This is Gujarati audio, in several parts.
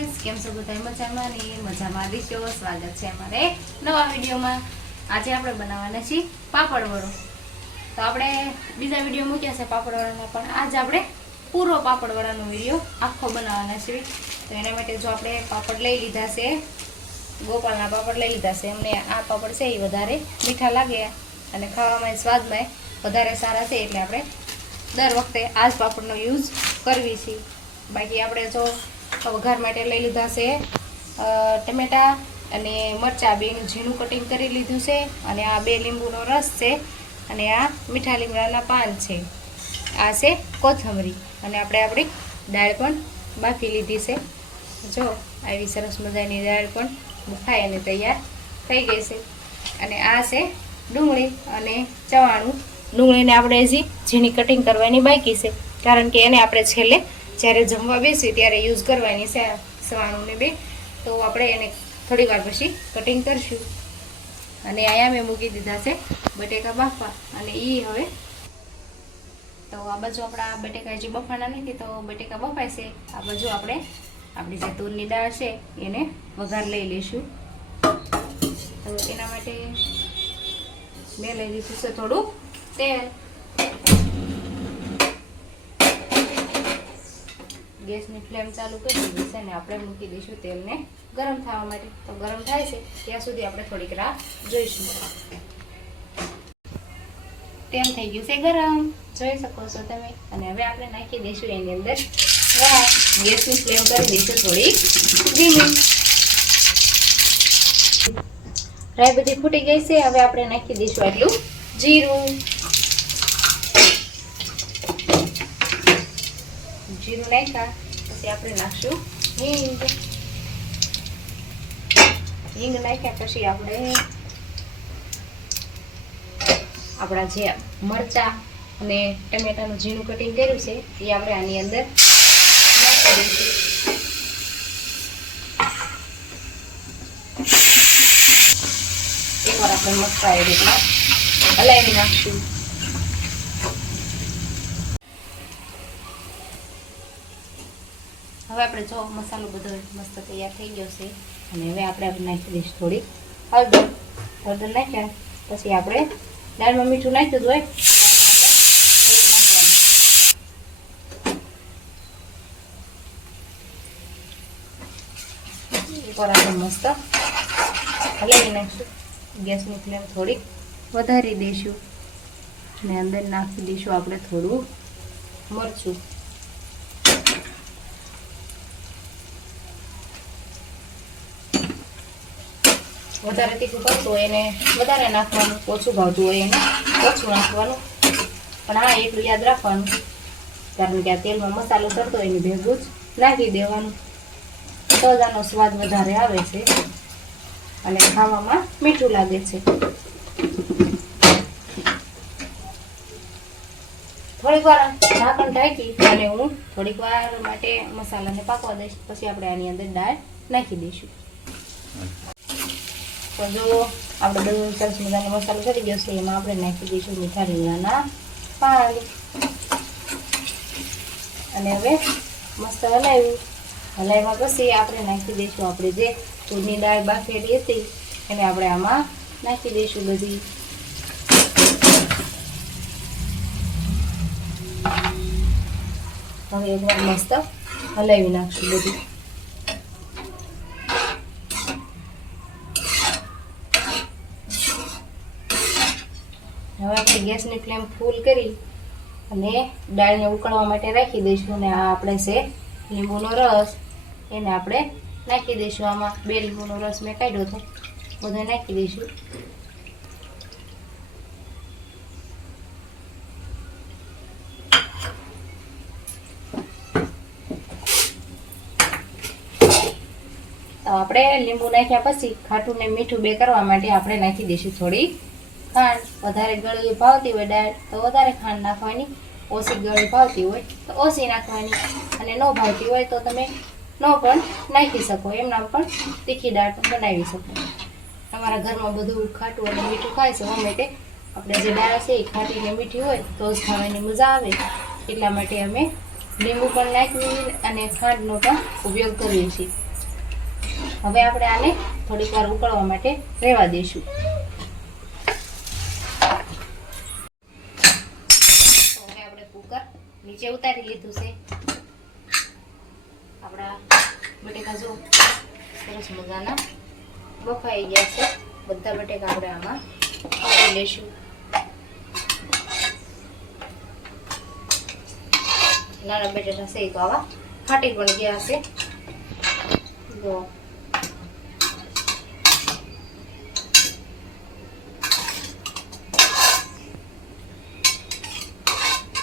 ગાઈસ કેમ છો બધા મજામાં ને મજામાં દીશો સ્વાગત છે અમારે નવા વિડીયોમાં. આજે આપણે બનાવવાના છીએ પાપડ વડો તો આપણે બીજા વીડિયો મૂક્યા છે પાપડ વડાના પણ આજે આપણે પૂરો પાપડ વડાનો વીડિયો આખો બનાવવાના છે તો એના માટે જો આપણે પાપડ લઈ લીધા છે, ગોપાલના પાપડ લઈ લીધા છે, એમને આ પાપડ છે એ વધારે મીઠા લાગે અને ખાવામાં સ્વાદમાં વધારે સારા છે એટલે આપણે દર વખતે આ જ પાપડનો યુઝ કરવી છીએ બાકી આપણે જો વઘાર માટે લઈ લીધા છે. ટમેટા અને મરચાં બેનું ઝીણું કટિંગ કરી લીધું છે અને આ બે લીંબુનો રસ છે અને આ મીઠા લીમડાના પાન છે. આ છે કોથમરી અને આપણે આપણી દાળ પણ બાફી લીધી છે. જો, આવી સરસ મજાની દાળ પણ બફાઈ અને તૈયાર થઈ ગઈ છે. અને આ છે ડુંગળી અને ચવાણું. ડુંગળીને આપણે હજી ઝીણી કટિંગ કરવાની બાકી છે. કારણ કે એને આપણે છેલ્લે જ્યારે જમવા બેસીએ ત્યારે યુઝ કરવાની છે સવાણુંને બે. તો આપણે એને થોડી વાર પછી કટિંગ કરશું. અને અહીંયા મેં મૂકી દીધા છે બટેકા બાફવા. અને એ હવે તો આ બાજુ આપણા બટેકા જે બફાણા નથી, તો બટેકા બફાય છે. આ બાજુ આપણે આપણી જે તુરની દાળ છે એને વઘાર લઈ લઈશું. તો એના માટે મેં લઈ લીધું છે થોડું તેલ. ગેસની ફ્લેમ ચાલુ કરી દીધી છે અને આપણે મૂકી દઈશું તેલને ગરમ થવા માટે. તો ગરમ થાય છે, ત્યાં સુધી આપણે થોડીક રાહ જોઈશું. તેલ થઈ ગયું છે ગરમ. જોઈ શકો છો તમે? અને હવે આપણે નાખી દઈશું એની અંદર ગેસની ફ્લેમ કરી દઈશું થોડી ધીમી રાઈ બધી ફૂટી ગઈ છે, હવે આપણે નાખી દઈશું આટલું જીરું. જીરું નાખ્યા, પછી આપણે નાખશું હિંગ. હિંગ નાખ્યા પછી આપણે આપણા જે મરચા અને ટમેટાનું ઝીણું કટિંગ કર્યું છે, એ આપણે આની અંદર નાખી એકવાર આપણે મસ્ત આવી રીતના હલાવી નાખશું. હવે આપણે જો મસાલો બધો મસ્ત તૈયાર થઈ ગયો છે. અને હવે આપણે નાખી દઈશું થોડી હળદર હળદર નાખ્યા, પછી આપણે દાળમાં મીઠું નાખ્યું દીધું હોય આપણે મસ્ત હલાવી નાખીશું. ગેસની ફ્લેમ થોડીક વધારી દઈશું. અને અંદર નાખી દઈશું આપણે થોડું મરચું. વધારે તીખું કરતું હોય એને વધારે નાખવાનું, ઓછું ભાવતું હોય એને ઓછું નાખવાનું. પણ હા એટલું યાદ રાખવાનું. કારણ કે આ તેલમાં મસાલો ચડતો હોય એને ભેગું જ નાખી દેવાનું. તો સ્વાદ વધારે આવે છે અને ખાવામાં મીઠું લાગે છે. થોડીક વાર ઢાંકણ ઢાંકી અને હું થોડીક વાર માટે મસાલાને પાકવા દઈશ. પછી આપણે આની અંદર દાળ નાખી દઈશું. તો જો આપણે બધું સરસ મજાનો મસાલો ચડી ગયો છે, એમાં આપણે નાખી દઈશું મીઠા રીંગણાના પાન. અને હવે મસ્ત હલાવ્યું. હલાવ્યા પછી આપણે નાખી દઈશું આપણે જે તુરની દાળ બાફેલી હતી, એને આપણે આમાં નાખી દઈશું બધી. હવે એકવાર મસ્ત હલાવી નાખશું બધું હવે આપણે ગેસની ફ્લેમ ફૂલ કરી અને દાળને ઉકળવા માટે રાખી દઈશું અને આ આપણે છે લીંબુનો રસ, એને આપણે નાખી દઈશું. આમાં બે લીંબુનો રસ મેં કાઢ્યો હતો બધો નાખી દઈશું. આપણે લીંબુ નાખ્યા પછી ખાટું ને મીઠું બે કરવા માટે આપણે નાખી દઈશું થોડી. ખાંડ વધારે ગળી ભાવતી હોય દાળ તો વધારે ખાંડ નાખવાની. ઓછી ગળી ભાવતી હોય, તો ઓછી નાખવાની. અને ન ભાવતી હોય તો તમે ન પણ નાખી શકો. એમના પણ તીખી દાળ પણ બનાવી શકો. તમારા ઘરમાં બધું ખાટું અને મીઠું ખાય છે ગમે તે આપણે જે દાળ છે એ ખાટી ને મીઠી હોય, તો જ ખાવાની મજા આવે. એટલા માટે અમે લીંબુ પણ નાખીએ અને ખાંડનો પણ ઉપયોગ કરીએ છીએ. હવે આપણે આને થોડીક વાર ઉકળવા માટે રહેવા દઈશું તો હવે આપણે કુકર નીચે ઉતારી લીધું છે. આપણા બટેકા જો સરસ મજાના બફાઈ ગયા છે. બધા બટેકા આપણે આમાં ઉતારી લઈશું. નાના બટેટા છે તો આવા ફાટી પણ ગયા છે. જો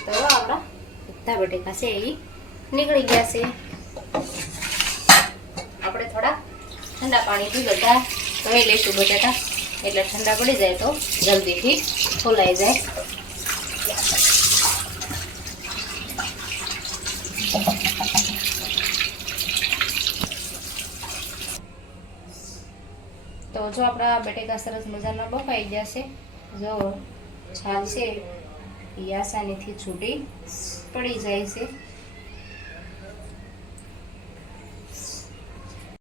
તો આપણા બધા બટેકા છે એ નીકળી ગયા છે. આપણે થોડા ઠંડા પાણીથી બધા ધોઈ લઈશું બટેટા એટલે ઠંડા પડી જાય તો જલ્દીથી ફોલાઈ જાય. તો જો આપણા બટેકા સરસ મજાના બફાઈ ગયા છે. જો છાલ છે એ આસાનીથી છૂટી પડી જાય છે.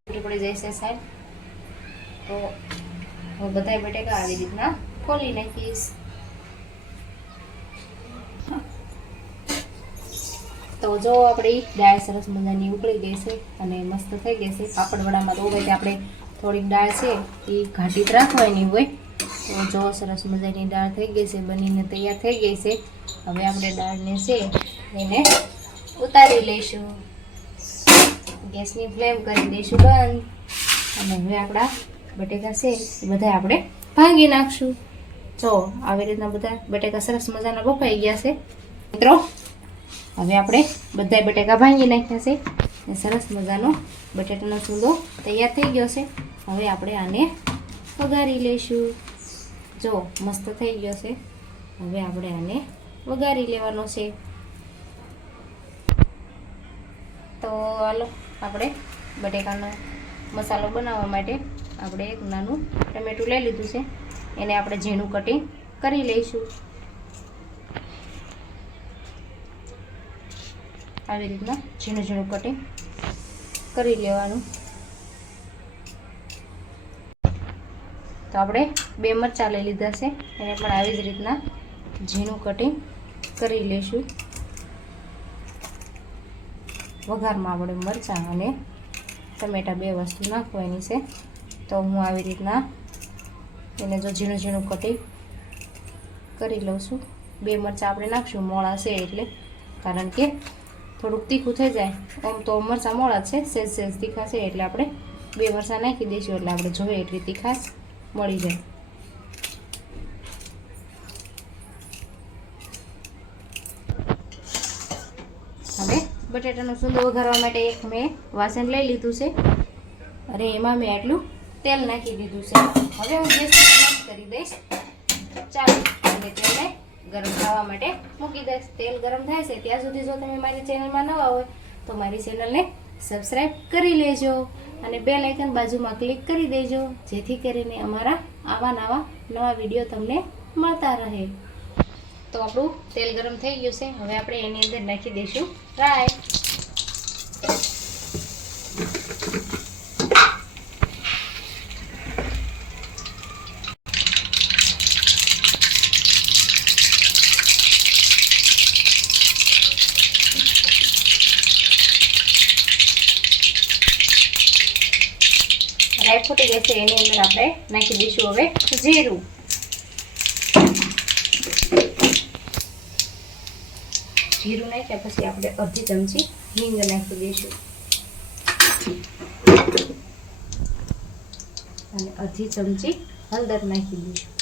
પડી જાય છે સાહેબ. તો હું બધા બટેકા આવી રીતના ખોલી નાખીશ. તો જો આપણી દાળ સરસ મજાની ઉકળી ગઈ છે અને મસ્ત થઈ ગઈ છે. પાપડ વડામાં તો હોય આપણે થોડીક દાળ છે એ ઘાટી જ રાખવાની હોય. તો જો સરસ મજાની દાળ થઈ ગઈ છે, બનીને તૈયાર થઈ ગઈ છે. હવે આપણે દાળને છે એને ઉતારી લઈશું. ગેસની ફ્લેમ કરી દઈશું બંધ. અને હવે આપણા બટેકા છે એ બધા આપણે ભાંગી નાખશું. જો, આવી રીતના બધા બટેકા સરસ મજાના બફાઈ ગયા છે. મિત્રો, હવે આપણે બધા બટેકા ભાંગી નાખ્યા છે. અને સરસ મજાનો બટેટાનો ચૂંદો તૈયાર થઈ ગયો છે. હવે આપણે આને વઘારી લઈશું. જો, મસ્ત થઈ ગયો છે. હવે આપણે આને વઘારી લેવાનો છે. તો હાલો, આપણે બટેકાનો મસાલો બનાવવા માટે આપણે એક નાનું ટમેટું લઈ લીધું છે. એને આપણે ઝીણું કટિંગ કરી લઈશું. આવી રીતના ઝીણું ઝીણું કટિંગ કરી લેવાનું. તો આપણે બે મરચાં લઈ લીધા છે. એને પણ આવી જ રીતના ઝીણું કટિંગ કરી લઈશું. વઘારમાં આપણે મરચાં અને ટમેટાં બે વસ્તુ નાખવાની છે. તો હું આવી રીતના એને જો ઝીણું ઝીણું કટિંગ કરી લઉં છું. બે મરચાં આપણે નાખશું, મોળા છે એટલે. કારણ કે થોડુંક તીખું થઈ જાય. આમ તો મરચાં મોળા છે, સેજ સેજ તીખા છે એટલે આપણે બે મરચાં નાખી દઈશું એટલે આપણે જોઈએ એટલી તીખાશ મળી જાય હવે બટેટાનો સુંદર વઘારવા માટે એક મેં વાસણ લઈ લીધું છે. અને એમાં મેં આટલું તેલ નાખી દીધું છે. હવે હું ગેસ બંધ કરી દઈશ. ચાલો, અને તેલને ગરમ થવા માટે મૂકી દઈશ. તેલ ગરમ થાય છે ત્યાં સુધી જો તમે મારી ચેનલમાં નવા હોય તો મારી ચેનલને સબસ્ક્રાઈબ કરી લેજો અને બે લાઇકન બાજુમાં ક્લિક કરી દેજો જેથી કરીને અમારા આવા નવા નવા વીડિયો તમને મળતા રહે. તો આપણું તેલ ગરમ થઈ ગયું છે. હવે આપણે એની અંદર નાખી દઈશું. રાય રાય ફૂટી ગઈ છે. એની અંદર આપણે નાખી દઈશું હવે જીરું. જીરું નાખ્યા પછી આપણે અડધી ચમચી હિંગ નાખી દઈશું. અને અડધી ચમચી હળદર નાખી દઈશું.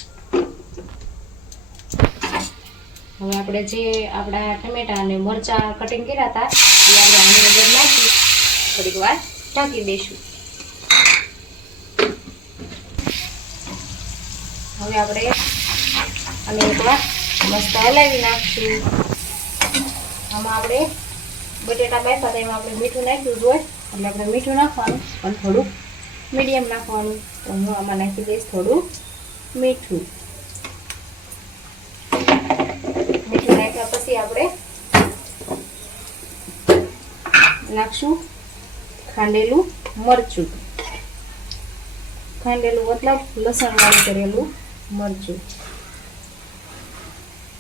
હવે આપણે જે આપણા ટમેટા અને મરચાં કટિંગ કર્યા હતા, એ આપણે આની અંદર નાખી થોડીક વાર ઢાંકી દઈશું. હવે આપણે અને એકવાર મસ્ત હલાવી નાખશું. આમાં આપણે બટેટા બાફ્યા હતા એમાં આપણે મીઠું નાખ્યું હોય. એટલે આપણે મીઠું નાખવાનું પણ થોડુંક મીડિયમ નાખવાનું. તો હું આમાં નાખી દઈશ થોડું મીઠું. મીઠું નાખ્યા પછી આપણે નાખશું ખાંડેલું મરચું. ખાંડેલું મતલબ લસણ વાળું કરેલું મરચું.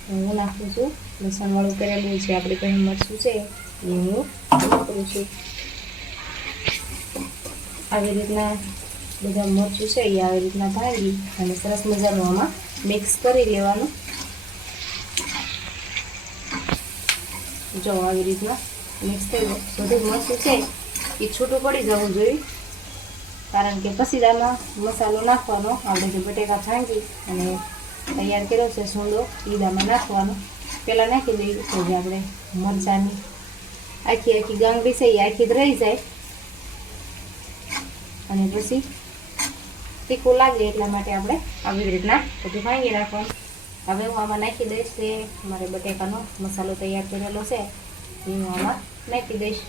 હું નાખું છું. લસણવાળું કરેલું છે. આપણી પાસે મરચું છે. એ હું નાખું છું. આવી રીતના બધા મરચું છે એ આવી રીતના ભાંગી અને સરસ મજાનું આમાં મિક્સ કરી લેવાનું જો આવી રીતના મિક્સ થઈ બધું મરચું છે. એ છૂટું પડી જવું જોઈએ. કારણ કે પછી આમાં મસાલો નાખવાનો. આપણે જે બટેકા ભાંગી અને તૈયાર કર્યો છે સોંડો એ દામાં નાખવાનો પહેલાં નાખી દઈએ તો આપણે મરચાંની આખી આખી ગાંગડી છે આખી રહી જાય અને પછી તીખું લાગે એટલા માટે આપણે આવી રીતના બધું ભાંગી રાખવાનું હવે હું આમાં નાખી દઈશ કે મારે બટેકાનો મસાલો તૈયાર કરેલો છે એ હું આમાં નાખી દઈશ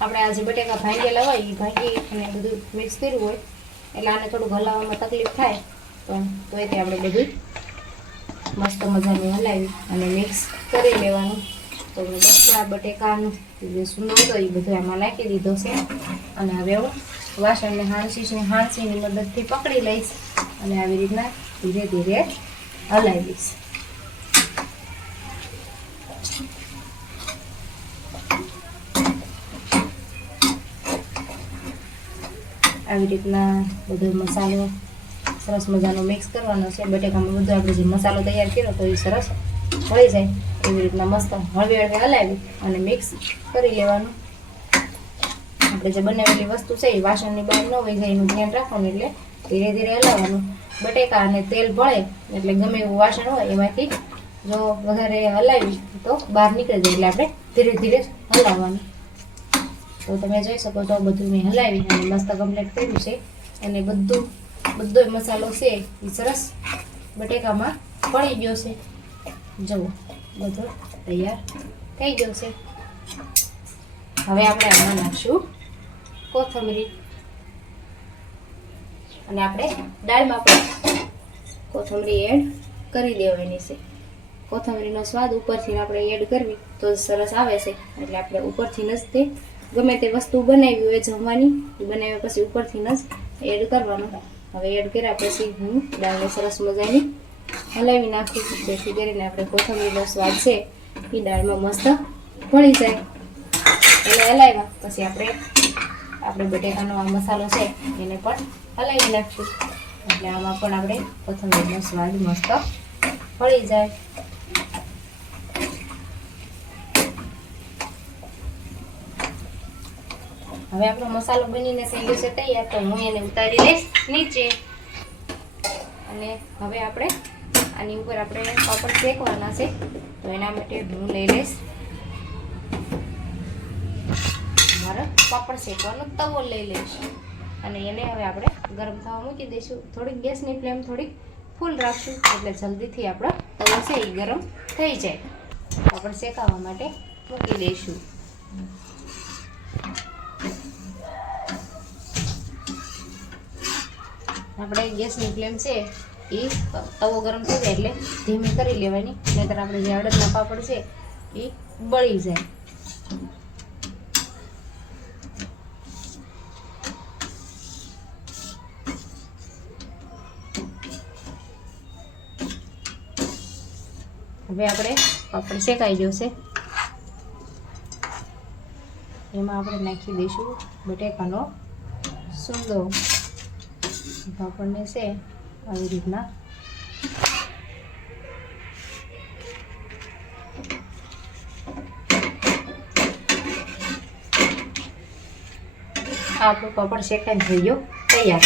આપણે આજે બટેકા ભાંગેલા હોય એ ભાંગી અને બધું મિક્સ કર્યું હોય, એટલે આને થોડુંક હલાવવામાં તકલીફ થાય, પણ તોય તે આપણે બધું મસ્ત મજાનું હલાવી અને મિક્સ કરી લેવાનું. તો મેં બધા બટેકાનું જે સૂનો હતો એ બધું એમાં નાખી દીધો છે. અને હવે હું વાસણને હાંસીને હાંસીની મદદથી પકડી લઈશ અને આવી રીતના ધીરે ધીરે હલાવીશ આવી રીતના બધો મસાલો, સરસ મજાનો મિક્સ કરવાનો છે. બટેકામાં બધો આપણે જે મસાલો તૈયાર કર્યો તો એ સરસ મળી જાય. એવી રીતના મસ્ત હળવી હળવી હલાવી અને મિક્સ કરી લેવાનું. આપણે જે બનાવેલી વસ્તુ છે એ વાસણની બહાર ન વહી જાય, એનું ધ્યાન રાખવાનું એટલે ધીરે ધીરે હલાવવાનું. બટેકા અને તેલ ભળે એટલે ગમે એવું વાસણ હોય એમાંથી જો વધારે હલાવી તો બહાર નીકળી જાય એટલે આપણે ધીરે ધીરે હલાવવાનું. તો તમે જોઈ શકો તો બધું મેં હલાવી અને મસ્ત કમ્પ્લીટ કર્યું છે. અને બધું, બધો મસાલો છે એ સરસ બટેકામાં પડી ગયો છે. જુઓ, બધો તૈયાર થઈ ગયો છે. હવે આપણે આમાં નાખશું કોથમરી. અને આપણે દાળમાં પણ કોથમરી એડ કરી દેવાની છે. કોથમરીનો સ્વાદ ઉપરથી આપણે એડ કરવી તો સરસ આવે છે. એટલે આપણે ઉપરથી જ ગમે તે વસ્તુ બનાવી હોય જમવાની બનાવ્યા પછી ઉપરથી જ એડ કરવાનું. હવે એડ કર્યા પછી હું દાળને સરસ મજાની હલાવી નાખું જેથી કરીને આપણે કોથમીરનો સ્વાદ છે, એ દાળમાં મસ્ત ભળી જાય. એટલે હલાવ્યા. પછી આપણે આપણે બટેકાનો આ મસાલો છે, એને પણ હલાવી નાખશું. એટલે આમાં પણ આપણે કોથમીરનો સ્વાદ મસ્ત ભળી જાય. હવે આપણો મસાલો બનીને થઈ ગયો છે તૈયાર, તો હું એને ઉતારી લઈશ નીચે. અને હવે આપણે આની ઉપર આપણે પાપડ શેકવાના છે, તો એના માટે હું લઈ લઈશ મારો પાપડ શેકવાનો તવો લઈ લઈશ. અને એને હવે આપણે ગરમ થવા મૂકી દઈશું. થોડીક ગેસની ફ્લેમ થોડીક ફૂલ રાખશું, એટલે જલ્દીથી આપણો તવો છે એ ગરમ થઈ જાય. પાપડ શેકાવા માટે મૂકી દઈશું. આપણે ગેસની ફ્લેમ છે, એ તવો ગરમ થઈ જાય એટલે ધીમી કરી લેવાની, નહીતર આપણે જે અડદના પાપડ છે, એ બળી જાય. હવે આપણે પાપડ શેકાઈ જશે એમાં આપણે નાખી દઈશું બટેકાનો સૂંદો. પાપડને છે આવી રીતના. આપણો પાપડ સેકન્ડ થઈ ગયો, તૈયાર.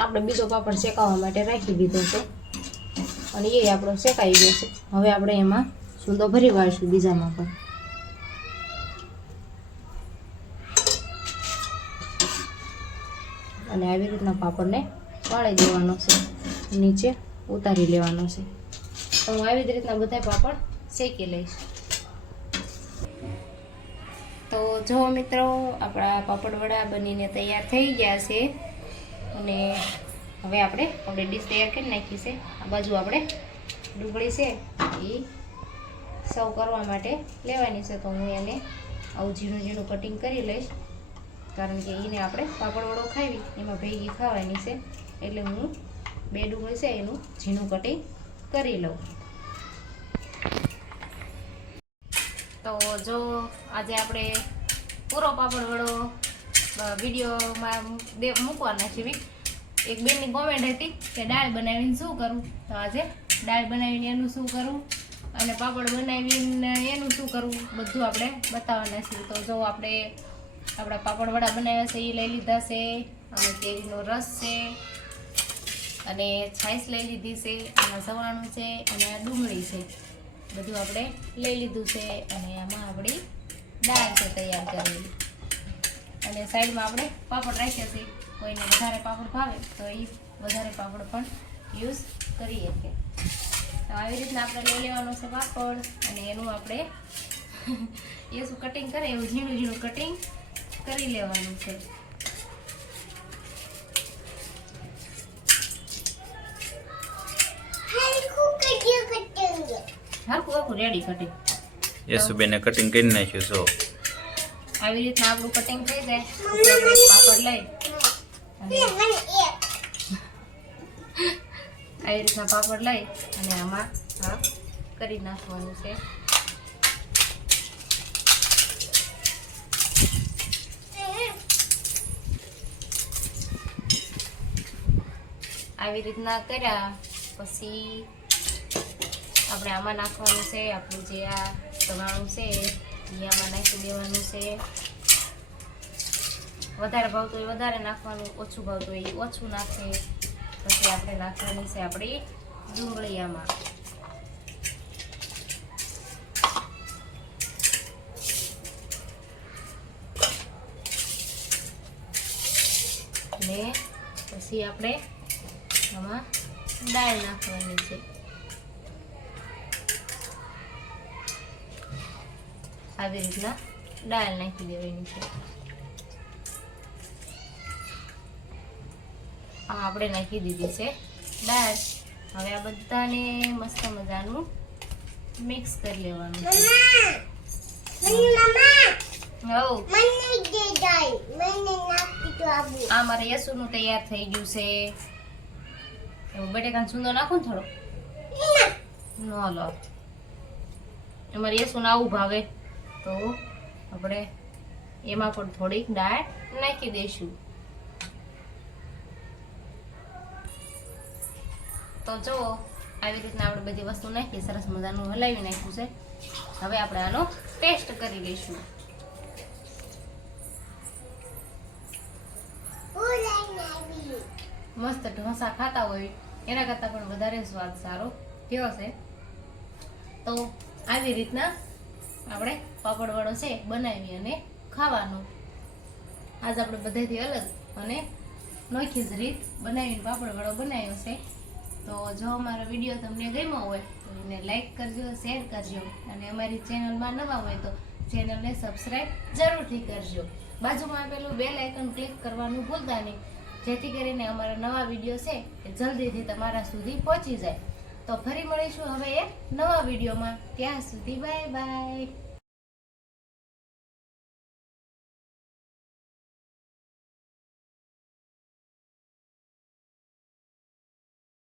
આપણે બીજો પાપડ શેકાવા માટે રાખી દીધો છે. અને એ આપણો શેકાઈ ગયો છે. હવે આપણે એમાં સૂંદો ભરી વાળશું બીજામાં પણ. આવી રીતના પાપડને વાળી દેવાનો છે. નીચે ઉતારી લેવાનો છે. તો હું આવી જ રીતના બધા પાપડ શેકી લઈશ. તો જો મિત્રો, આપણા પાપડ વડા બનીને તૈયાર થઈ ગયા છે. અને હવે આપણે આપણે ડીશ તૈયાર કરી નાખી છે. આ બાજુ આપણે ડુંગળી છે, એ સર્વ કરવા માટે લેવાની છે. તો હું એને આવું ઝીણું ઝીણું કટિંગ કરી લઈશ. કારણ કે એને આપણે પાપડ વડો ખાવી એમાં ભેગી ખાવાની છે. એટલે હું બે ડુંગળી છે એનું ઝીણું કટિંગ કરી લઉં. તો જો આજે આપણે પૂરો પાપડ વડો વિડીયોમાં મૂકવાના છીએ એક બેનની કોમેન્ટ હતી કે દાળ બનાવીને શું કરું? તો આજે દાળ બનાવીને એનું શું કરું? અને પાપડ બનાવીને એનું શું કરવું બધું આપણે બતાવવાના છીએ. તો જો આપણે આપણા પાપડ વડા બનાવ્યા છે એ લઈ લીધા છે અને કેરીનો રસ છે, અને છાશ લઈ લીધી છે, આમાં સવાણું છે, અને ડુંગળી છે. બધું આપણે લઈ લીધું છે, અને આમાં આપણી દાળ છે તૈયાર કરેલી. અને સાઈડમાં આપણે પાપડ રાખ્યા છે. કોઈને વધારે પાપડ ભાવે, તો એ વધારે પાપડ પણ યુઝ કરી શકીએ તો આવી રીતના આપણે લઈ લેવાનું છે પાપડ, અને એનું આપણે એ શું કટિંગ કરે એવું ઝીણું ઝીણું કટિંગ કરી લેવાનું છે. હરખું હરખું રેડી કટિંગ યસુબેને કટિંગ કરી નાખ્યું જો. આવી રીતના આપણું કટિંગ થઈ જાય. પછી પાપડ લઈ. અને આવી રીતના પાપડ લઈ અને આમાં કરી નાખવાનું છે. આવી રીતના કર્યા, પછી આપણે આમાં નાખવાનું છે, આપણું જે આ સવાણું છે, એ આમાં નાખી દેવાનું છે. વધારે ભાવતું હોય વધારે નાખવાનું, ઓછું ભાવતું હોય એ ઓછું નાખે. પછી આપણે નાખવાની છે આપણી ડુંગળી આમાં ને પછી આપણે આમાં દાળ નાખવાની છે આવી રીતના દાળ નાખી દેવાની છે આ આપણે નાખી દીધી છે દાળ હવે આ બધાને મસ્ત મજાનું મિક્સ કરી લેવાનું આ મારે યસુનું તૈયાર થઈ ગયું છે બટેકાનો સુંદર નાખો થોડો. ન લો અમારે યસુને આવું ભાવે. તો આપણે એમાં પણ થોડીક દાળ નાખી દઈશું. તો જો આવી રીતના આપણે બધી વસ્તુ નાખી સરસ મજાનું હલાવી નાખ્યું છે. હવે આપણે આનો ટેસ્ટ કરી લઈશું. મસ્ત ઢોસા ખાતા હોય. એના કરતાં પણ વધારે સ્વાદ સારો થયો છે? તો આવી રીતના આપણે પાપડ વડો છે બનાવી અને ખાવાનો. આજ આપણે બધાથી અલગ અને નોખી જ રીત બનાવીને પાપડ વડો બનાવ્યો છે. તો જો અમારો વીડિયો તમને ગમ્યો હોય તો એને લાઈક કરજો, શેર કરજો અને અમારી ચેનલમાં નવા હોય તો ચેનલને સબસ્ક્રાઈબ જરૂરથી કરજો. બાજુમાં આપેલું બેલ આઇકન ક્લિક કરવાનું ભૂલતા નહીં. જેથી કરીને અમારા નવા વીડિયો છે એ જલ્દીથી તમારા સુધી પહોંચી જાય. તો ફરી મળીશું હવે એક નવા વિડીયોમાં. ત્યાં સુધી બાય બાય.